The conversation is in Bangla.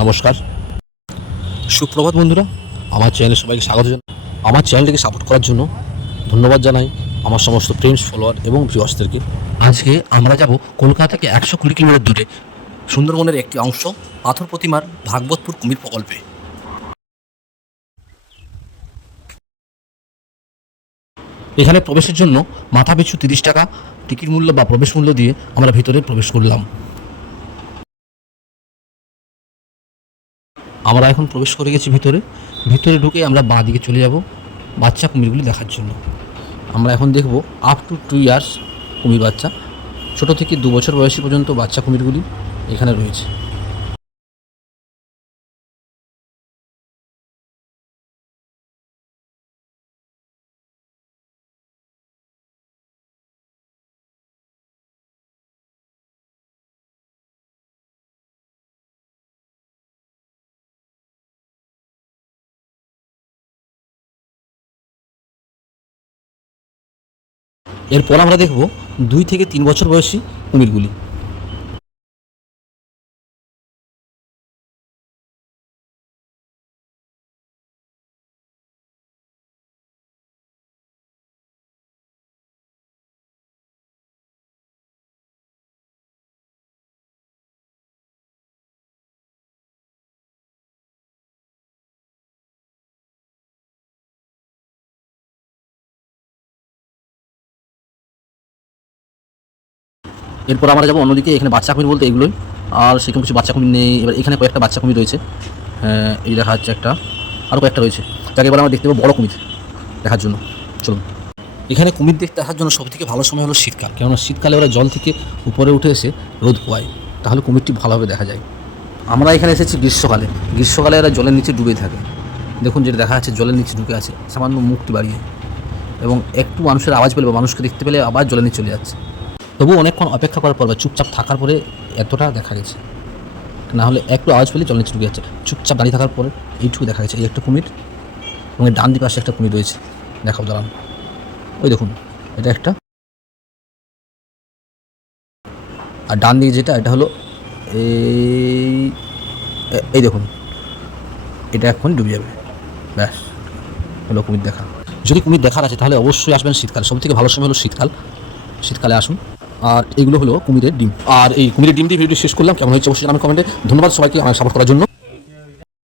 নমস্কার, সুপ্রভাত বন্ধুরা। আমার চ্যানেলে সবাইকে স্বাগত জানাই। আমার চ্যানেলটিকে সাপোর্ট করার জন্য ধন্যবাদ জানাই আমার সমস্ত ফ্রেন্ডস, ফলোয়ার এবং ভিউয়ার্সদেরকে। আজকে আমরা যাব কলকাতা থেকে 120 কিলোমিটার দূরে সুন্দরবনের একটি অংশ পাথর প্রতিমার ভাগবতপুর কুমির প্রকল্পে। এখানে প্রবেশের জন্য মাথা পিছু 30 টাকা টিকিট মূল্য বা প্রবেশ মূল্য দিয়ে আমরা ভিতরে প্রবেশ করলাম। আমরা এখন প্রবেশ করে গেছি ভিতরে ঢুকে আমরা বাঁ দিকে চলে যাব বাচ্চা কুমিরগুলি দেখার জন্য। আমরা এখন দেখব আপ টু 2 ইয়ার্স কুমির বাচ্চা, ছোটো থেকে 2 বছর বয়সী পর্যন্ত বাচ্চা কুমিরগুলি এখানে রয়েছে। এরপর আমরা দেখব 2 থেকে 3 বছর বয়সী কুমিরগুলি। এরপর আমরা যাবো অন্যদিকে। এখানে বাচ্চা কুমির বলতে এগুলোই, আর সেরকম কিছু বাচ্চা কুমির নেই। এবার এখানে কয়েকটা বাচ্চা কুমির রয়েছে, এই দেখা যাচ্ছে একটা, আরও কয়েকটা রয়েছে। যাকে এবার আমরা দেখতে পাবো বড় কুমির দেখার জন্য। চলুন। এখানে কুমির দেখতে আসার জন্য সবথেকে ভালো সময় হলো শীতকাল, কেননা শীতকালে ওরা জল থেকে উপরে উঠে এসে রোদ পোয়ায়, তাহলে কুমিরটি ভালোভাবে দেখা যায়। আমরা এখানে এসেছি গ্রীষ্মকালে এরা জলের নিচে ডুবে থাকে। দেখুন, যেটা দেখা যাচ্ছে জলের নিচে ঢুকে আছে সামান্য মুখটি বাড়িয়ে, এবং একটু মানুষের আওয়াজ পেলে বা মানুষকে দেখতে পেলে আবার জলের নিচে চলে যাচ্ছে। তবু অনেকক্ষণ অপেক্ষা করার পর বা চুপচাপ থাকার পরে এতটা দেখা গেছে, না হলে একটু আওয়াজ পেলে জলের নিচে ঢুকে যাচ্ছে। চুপচাপ দাঁড়িয়ে থাকার পরে এইটুকু দেখা গেছে। এই একটা কুমির, এবং ডান দিকে পাশে একটা কুমির রয়েছে, দেখাও দাঁড়ান। ওই দেখুন, এটা একটা, আর ডান দিকে যেটা, এটা হলো এই দেখুন, এটা এখন ডুবে যাবে। ব্যাস, হলো কুমির দেখা। যদি কুমির দেখার আছে তাহলে অবশ্যই আসবেন শীতকাল। সবথেকে ভালো সময় হলো শীতকালে আসুন। আর এইগুলো হলো কুমিরের ডিম। আর এই কুমিরের ডিম দিয়ে ভিডিওটি শেষ করলাম। কেমন হয়েছে অবশ্যই আমার কমেন্টে। ধন্যবাদ সবাইকে আমার সাপোর্ট করার জন্য।